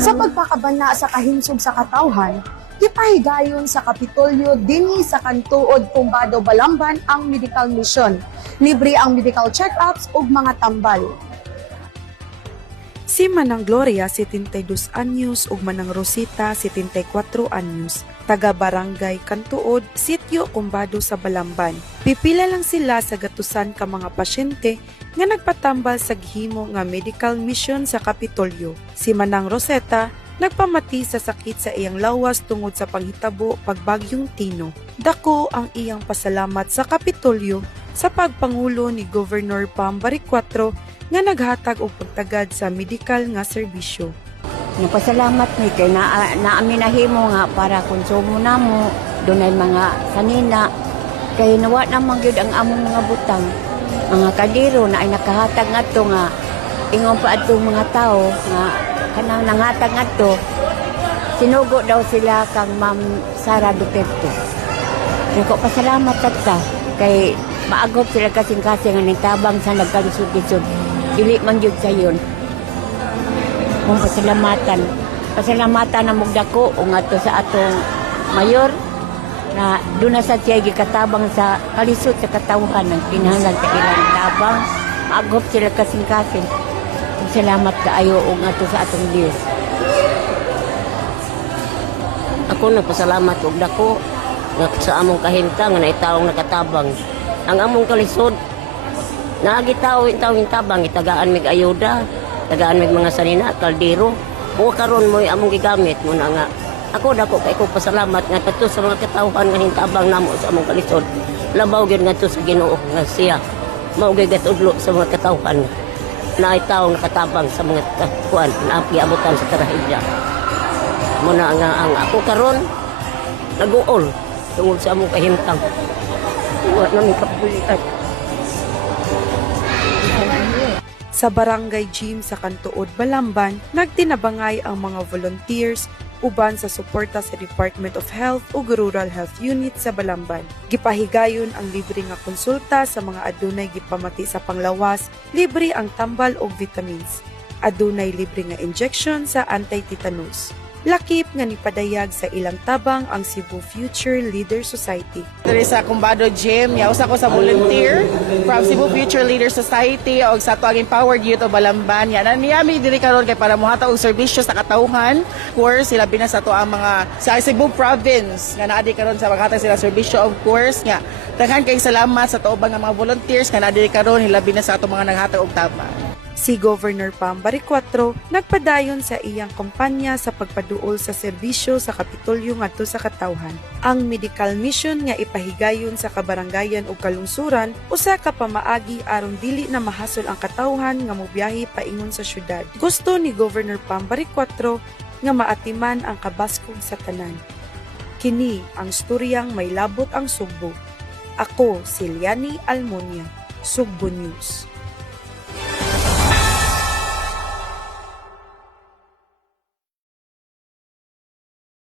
Sa pagpakabana sa kahinsog sa katawhan, gipahigayon sa Kapitolyo dinhi sa Kantuod, Pumbado, Balamban ang medical mission. Libre ang medical check-ups ug mga tambal. Si Manang Gloria, 72 anyos, ug Manang Rosita, 74 anyos, taga Barangay Kantuod, Sitio Pumbado sa Balamban. Pipila lang sila sa gatusan ka mga pasyente nga nagpatambal sa gihimo nga medical mission sa Kapitolyo. Si Manang Roseta nagpamati sa sakit sa iyang lawas tungod sa panghitabo pagbagyong Tino. Dako ang iyang pasalamat sa Kapitolyo sa pagpangulo ni Governor Pam Bariccuatro nga naghatag og pagtagad sa medical nga serbisyo. Napasalamat ni kay naaminahimo nga para konsumo namo dunay mga sanina kay nawa naman gyud ang among mga butang mga kadiro na ay nakahatag ngadto nga ingon pa adtong mga tao nga kanang nangatag ngadto sinugo daw sila kang Ma'am Sara Duterte. Ko pasalamat ta kay maagop sila kasing-kasing nga nitabang sa nagkalisod-lisod. Dili man gyud sayon. Mong pasalamatan na mugdako o nga to sa atong mayor na doon na sa siya gikatabang sa kalisod sa katawhan ng kinahanglan sa ilang tabang maagop sila kasing-kasing. Salamat kaayo o nga to sa atong Diyos. Ako nagpasalamat og dako sa among kahimtang nga naitaong nakatabang. Ang among kalisod naagitaw tawing tabang itagaan mig ayuda, tagaan mig mga sanina, kaldero. O karon mo among gigamit mo na nga. Ako dako kay ko pasalamat nga kadto sa mga katawhan nga hintabang namo sa among kalisod. Labaw gyud ngadto sa Ginoo nga siya mao gyud gatudlo sa mga katawhan na itaw nakatabang sa mga kuan na abutan sa trahedya. Muna nga ang ako karon naguol tungod sa among kahimtang. Wa na mi kapulian. Sa Barangay Gym sa Kantuod, Balamban, nagtinabangay ang mga volunteers uban sa suporta sa Department of Health ug Rural Health Unit sa Balamban. Gipahigayon ang libre nga konsulta sa mga adunay gipamati sa panglawas, libre ang tambal ug vitamins. Adunay libre nga injection sa anti-tetanus. Lakip nga nipadayag sa ilang tabang ang Cebu Future Leader Society. Diri sa Pumbado Gym, usa ko sa volunteer from Cebu Future Leader Society o sa tuwang Empowered Youth o Balamban. Yan, niyami diri karon kay para muhatag og serbisyo sa katawhan. Of course, sila binas sa ang mga sa Cebu Province nga naadi karon sa maghatag sila serbisyo of course nga. Daghan kay salamat sa tuubang nga mga volunteers nga naadi karon hilabi na sa ato mga naghatag og tabang. Si Governor Pam Bariccuatro nagpadayon sa iyang kampanya sa pagpaduol sa serbisyo sa Kapitolyo ngadto sa katawhan. Ang medical mission nga ipahigayon sa kabarangayan ug kalungsuran usa ka pamaagi aron dili na mahasol ang katawhan nga mobiyahe paingon sa syudad. Gusto ni Governor Pam Bariccuatro nga maatiman ang kabaskog sa tanan. Kini ang storyang may labot ang Sugbo. Ako si Liani Almonia, Sugbo News.